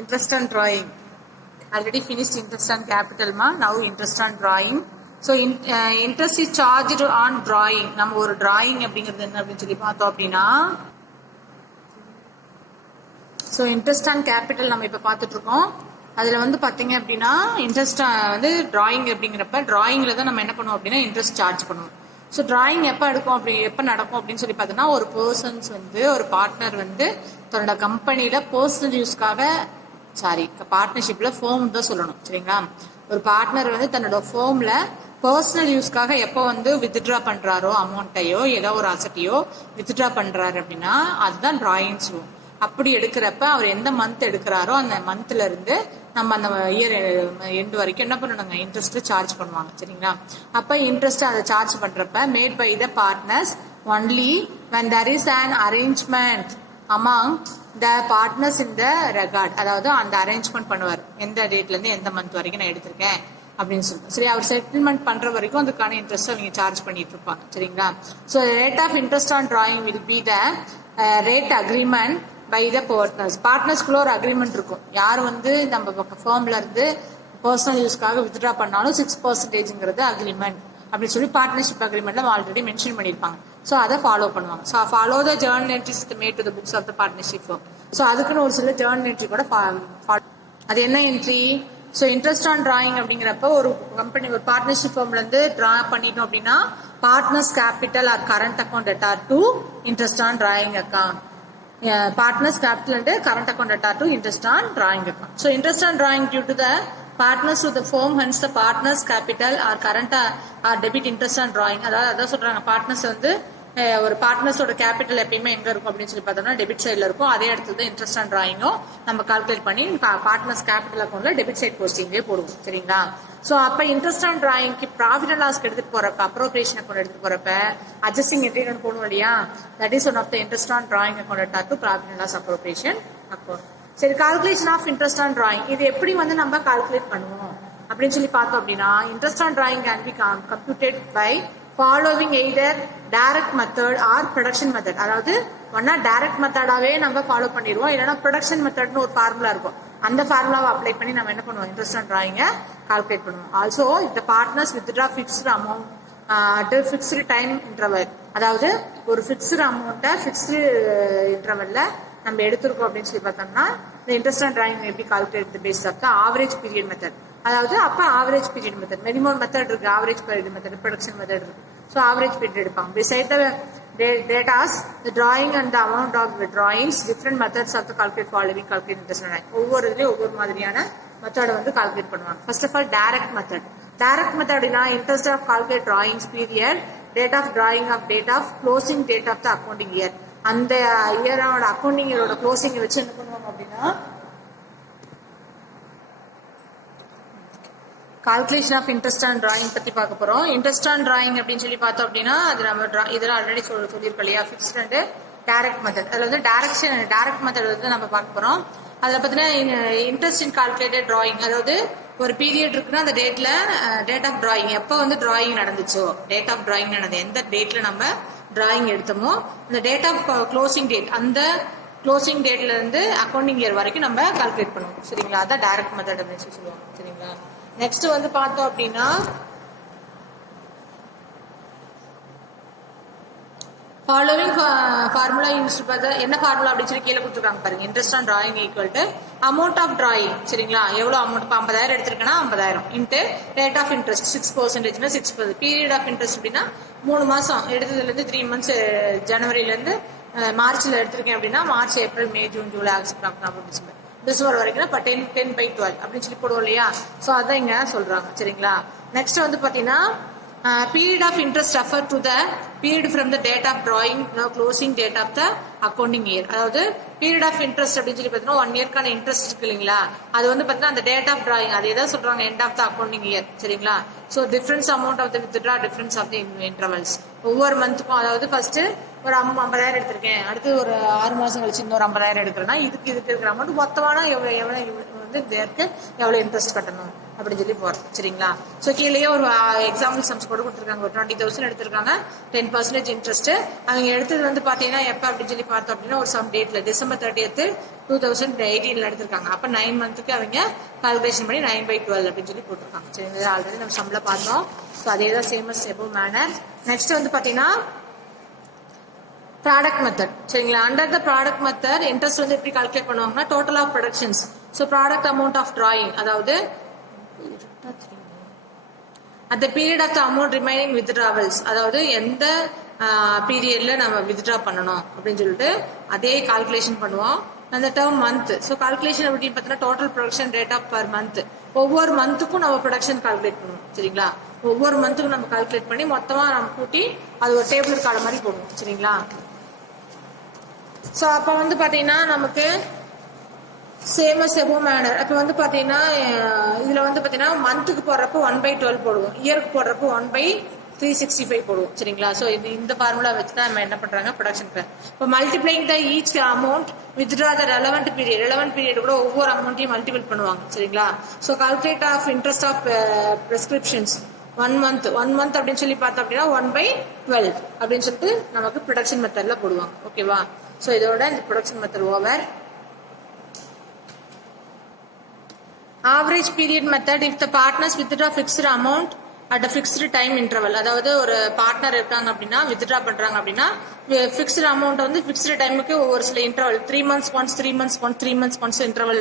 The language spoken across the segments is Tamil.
Interest on drawing. Already finished interest on capital ma. Now interest on drawing. So interest is charged on drawing. நம்ம ஒரு drawing அப்படிங்கிறது என்ன அப்படின்னு சொல்லி பார்த்தோம் அப்படின்னா, ஸோ இன்ட்ரெஸ்ட் ஆன் கேபிட்டல் நம்ம இப்போ பார்த்துட்டு இருக்கோம். அதில் வந்து பார்த்தீங்க அப்படின்னா இன்ட்ரெஸ்ட் வந்து டிராயிங் அப்படிங்கிறப்ப டிராயிங்கில் தான் நம்ம என்ன பண்ணுவோம் அப்படின்னா இன்ட்ரெஸ்ட் சார்ஜ் பண்ணுவோம். ஸோ டிராயிங் எப்போ எடுக்கும் எப்போ நடக்கும் அப்படின்னு சொல்லி பார்த்தோன்னா, ஒரு பர்சன்ஸ் வந்து ஒரு பார்ட்னர் வந்து தன்னோட கம்பெனியில் பர்சனல் யூஸ்க்காக பார்ட்னர்ஷிப்ல ஃபோம் தான் சொல்லணும், சரிங்களா? ஒரு பார்ட்னர் வந்து தன்னோட ஃபோம்ல பர்சனல் யூஸ்க்காக எப்போ வந்து வித்ட்ரா பண்றாரோ அமௌண்ட்டையோ ஏதோ ஒரு அசட்டையோ வித்ட்ரா பண்றாரு அப்படின்னா அதுதான் டிராயிங் சொல்லுவோம். அப்படி எடுக்கிறப்ப அவர் எந்த மந்த் எடுக்கிறாரோ அந்த மந்த்ல இருந்து நம்ம அந்த இயர் எண்டு வரைக்கும் என்ன பண்ணணுங்க, இன்ட்ரெஸ்ட் சார்ஜ் பண்ணுவாங்க, சரிங்களா? அப்ப இன்ட்ரெஸ்ட் அதை சார்ஜ் பண்றப்ப made by the partners only when there is an arrangement among the partners in the regard. அதாவது அந்த அரேஞ்ச்மெண்ட் பண்ணுவார், எந்த டேட்ல இருந்து எந்த மந்த் வரைக்கும் நான் எடுத்திருக்கேன் அப்படின்னு சொல்லிட்டு. சரி, அவர் செட்டில்மெண்ட் பண்ற வரைக்கும் அதுக்கான இன்ட்ரெஸ்ட் அவங்க சார்ஜ் பண்ணிட்டு இருப்பாங்க, சரிங்களா? So rate of interest on drawing will be the rate agreement by the partners. பார்ட்னர்ஸ்குள்ள ஒரு அக்ரிமெண்ட் இருக்கும். யார் வந்து நம்ம ஃபேர்ம்ல இருந்து பர்சனல் யூஸ்க்காக வித்ட்ரா பண்ணாலும் 6% அக்ரிமெண்ட் அப்படின்னு சொல்லி பார்ட்னர்ஷிப் அக்ரிமெண்ட்ல ஆல்ரெடி மென்ஷன் பண்ணியிருப்பாங்க. ஸோ அதை ஃபாலோ பண்ணுவாங்க. So follow the journal entries made to the books of the partnership firm. So அதுக்குன்னு ஒரு சில ஜேர்னல் என்ட்ரி கூட அது என்ன entry? So interest on drawing அப்படிங்கிறப்ப ஒரு கம்பெனி ஒரு பார்ட்னர்ஷிப் ஃபர்ம்ல இருந்து டிரா பண்ணிட்டோம் அப்படின்னா partners capital or current account debtor to interest on drawing account. Partners capital and current account data to interest on drawing account. So interest on drawing due to the partners to the firm, hence the partners capital or current or debit interest on drawing. அதாவது சொல்றாங்க பார்ட்னர்ஸ் வந்து ஒரு பார்ட்னர்ஸோட கேபிட்டல் எப்பயுமே எங்க இருக்கும் அப்படின்னு சொல்லி பார்த்தோம்னா டெபிட் சைட்ல இருக்கும். அதே இடத்துல தான் இன்ட்ரெஸ்ட் ஆன் டிராயிங்கும் நம்ம கால்குலேட் பண்ணி பார்ட்னர்ஸ் கேபிட்டல் அக்கௌண்ட்ல டெபிட் சைட் போஸ்டிங்லேயே போடுவோம், சரிங்களா? ஸோ அப்ப இன்ட்ரெஸ்ட் ஆன் டிராயிங்க்கு ப்ராஃபிட் அண்ட் லாஸ்க்கு எடுத்துட்டு போறப்ப அப்ரோப்ரியேஷன் அக்கௌண்ட் எடுத்துட்டு போறப்ப அட்ஜஸ்டிங் என்ட்ரி போடுவோம் இல்லையா? That is one of the interest on drawing account to profit and loss appropriation account. சரி, calculation of interest on drawing இது எப்படி வந்து நம்ம கால்குலேட் பண்ணுவோம் அப்படின்னு சொல்லி பார்த்தோம் அப்படின்னா, interest on drawing can be computed by following either direct method or production method. அதாவது ஒன்னா டைரக்ட் மெத்தடாவே நம்ம ஃபாலோ பண்ணிடுவோம், இல்லைன்னா ப்ரொடக்ஷன் மெத்தட்னு ஒரு ஃபார்முலா இருக்கும். அந்த ஃபார்முலாவை அப்ளை பண்ணி நம்ம என்ன பண்ணுவோம், இன்ட்ரெஸ்ட் ஆன் டிராயிங்கை கால்குலேட் பண்ணுவோம். ஆல்சோ இந்த partners withdraw fixed amount at fixed time interval. அதாவது ஒரு ஃபிக்ஸ்டு அமௌண்ட்டை ஃபிக்ஸ்டு இன்டர்வல்ல நம்ம எடுத்திருக்கோம் அப்படின்னு சொல்லி பார்த்தோம்னா இந்த இன்ட்ரெஸ்ட் ஆன் டிராயிங் எப்படி calculate based of the average period method. அதாவது அப்ப average period method minimum method இருக்கு, average period method, production method இருக்கு. ஸோ ஆவரேஜ் பீரியட் எடுப்பாங்க. Beside the datas, the drawing and the amount of the drawings, different methods of the calculate following calculate interest on. ஒவ்வொரு இதுலயும் ஒவ்வொரு மாதிரியான மெத்தடை வந்து கால்குலேட் பண்ணுவாங்க. First of all direct method. Direct மெத்தட்னா interest of calculate drawings period, date of drawing of date of closing date of the accounting year. அந்த இயரோட அக்கௌண்டிங் இயரோட க்ளோசிங் வச்சு என்ன பண்ணுவாங்க அப்படின்னா calculation of interest on drawing பத்தி பார்க்க போறோம். இன்ட்ரெஸ்ட் ஆன் டிராயிங் அப்படின்னு சொல்லி பார்த்தோம் அப்படின்னா அது நம்ம இதெல்லாம் ஆல்ரெடி சொல்லியிருக்கோம் இல்லையா, ஃபிக்ஸ்ட் அண்ட் டைரக்ட் மெத்தட். அதுல வந்து டைரக்ட் மெத்தட் வந்து நம்ம பார்க்க போறோம். அதுல பார்த்தீங்கன்னா இன்ட்ரெஸ்ட் இன் கால்குலேட்டட் டிராயிங், அதாவது ஒரு பீரியட் இருக்குன்னா அந்த டேட்ல டேட் ஆஃப் டிராயிங் எப்போ வந்து டிராயிங் நடந்துச்சோ, டேட் ஆஃப் டிராயிங் நடந்தது எந்த டேட்ல நம்ம டிராயிங் எடுத்தோமோ அந்த டேட் ஆஃப் க்ளோசிங் டேட், அந்த க்ளோசிங் டேட்ல இருந்து அக்கௌண்டிங் இயர் வரைக்கும் நம்ம கால்குலேட் பண்ணுவோம், சரிங்களா? அதான் டைரக்ட் மெத்தட் அப்படின்னு சொல்லி சொல்லுவாங்க, சரிங்களா? நெக்ஸ்ட் வந்து பார்த்தோம் அப்படின்னா ஃபாலோவிங் ஃபார்முலா யூஸ் பார்த்தா என்ன ஃபார்முலா அப்படின்னு சொல்லி கீழே கொடுத்துருக்காங்க பாருங்க. Interest on drawing equal to amount of drawing, சரிங்களா? எவ்வளவு அமௌண்ட், இப்போ 50,000 எடுத்திருக்கேன்னா 50,000 இன்ட்டு ரேட் ஆஃப் இன்ட்ரெஸ்ட் 6%னா 6%. பீரியட் ஆஃப் இன்ட்ரெஸ்ட் அப்படின்னா 3 மாசம் எடுத்ததுல இருந்து 3 மந்த்ஸ், ஜனவரில இருந்து மார்ச்ல எடுத்திருக்கேன் அப்படின்னா March, April, May, June, July, August, October, December வரைக்கும் இப்போ 10/12 அப்படின்னு சொல்லி போடுவோம் இல்லையா? ஸோ அதான் இங்க சொல்றாங்க, சரிங்களா? நெக்ஸ்ட் வந்து பாத்தீங்கன்னா period of interest refer to the period from the date of drawing closing date of the accounting year. அதாவது பீரியட் ஆஃப் இன்ட்ரெஸ்ட் அப்படின்னு சொல்லி பார்த்தீங்கன்னா 1 இயர்க்கான இன்ட்ரெஸ்ட் இருக்கு இல்லைங்களா? அது வந்து பார்த்தீங்கன்னா அந்த டேட் ஆஃப் டிராயிங் அதே தான் சொல்றாங்க, end of the accounting year, சரிங்களா? So difference amount of the withdraw, difference of the intervals ஒவ்வொரு மந்த்துக்கும். அதாவது ஃபர்ஸ்ட் ஒரு 50,000 எடுத்திருக்கேன், அடுத்து ஒரு 6 மாசம் கழிச்சு இன்னொரு 50,000 எடுக்கிறேன்னா இதுக்கு இருக்கிற அமௌண்ட் மொத்தமான எவ்வளவு வந்து இதற்கு எவ்வளவு இன்ட்ரெஸ்ட் கட்டணும் அப்படின்னு சொல்லி போறோம். சரிங்களா? ஸோ கீழேயே ஒரு எக்ஸாம்பிள் சம்ஸ் கூட கொடுத்துருக்காங்க. ஒரு 20,000 எடுத்திருக்காங்க, 10% இன்ட்ரெஸ்ட். அவங்க எடுத்தது வந்து பாத்தீங்கன்னா எப்ப அப்படின்னு சொல்லி பார்த்தோம் அப்படின்னா ஒரு சம் டேட்ல December 30th 2018 எடுத்திருக்காங்க. அப்ப 9 மந்த்துக்கு அவங்க கால்குலேஷன் பண்ணி 9/12 அப்படின்னு சொல்லி போட்டிருக்காங்க. சரி, ஆல்ரெடி நம்ம சம்ல பார்த்தோம். ஸோ அதே தான் சேமஸ் எபோவ் மேனர். நெக்ஸ்ட் வந்து பாத்தீங்கன்னா ப்ராடக்ட் மெத்தட். சரிங்களா? Under the product method interest வந்து எப்படி கால்குலேட் பண்ணுவாங்கன்னா total of productions. So product amount of drawing, அதாவது at the period of the amount remaining withdrawals, அதாவது எந்த பீரியட்ல நம்ம வித்ட்ரா பண்ணணும் அப்படின்னு சொல்லிட்டு அதே கால்குலேஷன் பண்ணுவோம். அந்த டேர்ம் மந்த். ஸோ கால்குலேஷன் அப்படின்னு பார்த்தீங்கன்னா total production rate of per month. ஒவ்வொரு மந்த்துக்கும் நம்ம ப்ரொடக்ஷன் கால்குலேட் பண்ணுவோம். சரிங்களா? ஒவ்வொரு மந்த்துக்கும் நம்ம கால்குலேட் பண்ணி மொத்தமா நம்ம கூட்டி அது ஒரு டேபிள் கார்டு மாதிரி போடுவோம். சரிங்களா? ஸோ அப்போ வந்து பார்த்தீங்கன்னா நமக்கு சேமஸ் எபோவ் மேனர். அப்போ வந்து பார்த்தீங்கன்னா இதில் வந்து பார்த்தீங்கன்னா மந்த்துக்கு போடுறப்போ 1/12 போடுவோம், இயருக்கு போடுறப்போ 1/365 போடுவோம். சரிங்களா? ஸோ இந்த ஃபார்முலா வச்சு தான் நம்ம என்ன பண்றாங்க ப்ரொடக்ஷன். இப்போ multiplying the each amount withdraw the relevant period கூட ஒவ்வொரு அமௌண்ட்டையும் மல்டிபிள் பண்ணுவாங்க. சரிங்களா? So calculate of interest of prescriptions 1 month அப்படின்னு சொல்லி பார்த்தோம் அப்படின்னா 1/12 அப்படின்னு சொல்லிட்டு நமக்கு ப்ரொடக்ஷன் மெத்தட்ல போடுவாங்க. ஓகேவா? ஸோ இதோட இந்த production method over. Average period method, if the partners withdraw fixed amount at a fixed time interval. அதாவது ஒரு பார்ட்னர் இருக்காங்க அப்படின்னா வித்ட்ரா பண்றாங்க அப்படின்னா ஃபிக்ஸ்டு அமௌண்ட் வந்து ஃபிக்ஸ்டு டைமுக்கு ஒரு சில interval 3 months once 3 months once 3 months once interval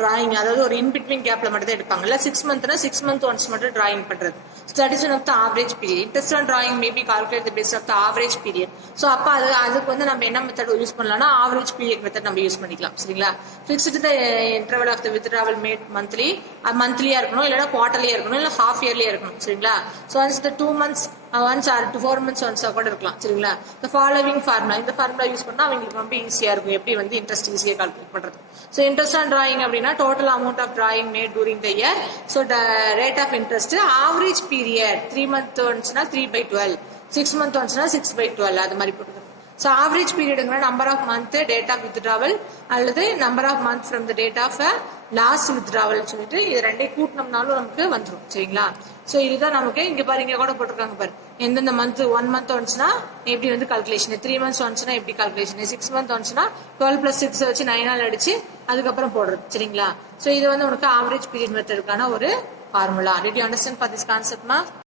drawing, அதாவது ஒரு இன் பிட்வீன் கேப்ல மட்டும் தான் எடுப்பாங்க. இல்ல 6 monthனா 6 month once மட்டும் டிராயிங் பண்றது. That is one of the average period. Interest on drawing may be calculated based on the average period. So அப்ப அதுக்கு வந்து நம்ம என்ன மெத்தட் யூஸ் பண்ணலாம்னா ஆவரேஜ் பீரியட் மெத்தட் நம்ம யூஸ் பண்ணிக்கலாம். சரிங்களா? Fixed the interval of the withdrawal made மந்த்லியா இருக்கணும், இல்லைன்னா குவார்டர்லியா இருக்கணும், இல்ல ஹாஃப் இயர்லியா இருக்கணும். சரிங்களா? So once the 2 months once or 4 months once கூட இருக்கலாம். சரிங்களா? இந்த ஃபாலோவிங் ஃபார்முலா, இந்த ஃபார்முலா யூஸ் பண்ணா அவங்களுக்கு ரொம்ப ஈஸியா இருக்கும் எப்படி வந்து இன்ட்ரெஸ்ட் ஈஸியா கால்குலேட் பண்றது. ஸோ இன்ட்ரெஸ்ட் ஆன் டிராயிங் அப்படின்னா total amount of drawing made during the year. So rate of interest average period 3 month ஒன்ஸ்னா 3/12, 6 month ஒன்ஸ்னா 6/12 அது மாதிரி போட்டுக்கணும். ஸோ ஆவரேஜ் பீரியடுங்கிற number of month date of withdrawal அல்லது number of month from the date of last withdrawal சொல்லிட்டு இது ரெண்டையும் கூட்டினோம்னாலும் நமக்கு வந்துடும். சரிங்களா? ஸோ இதுதான் நமக்கு இங்க பாருங்க கூட போட்டிருக்காங்க பாரு, எந்தெந்த மந்த் 1 month ஒன்ஸ்னா எப்படி வந்து கால்குலேஷன், 3 months ஒன்ஸ்னா எப்படி கால்குலேஷன், 6 month ஒன்ஸ்னா 12 + 6 வச்சு 9 அடிச்சு அதுக்கப்புறம் போடுறது. சரிங்களா? ஸோ இது வந்து உனக்கு ஆவரேஜ் பீரியட் மெத்தடுக்கான ஒரு formula. Did you understand for this concept, ma?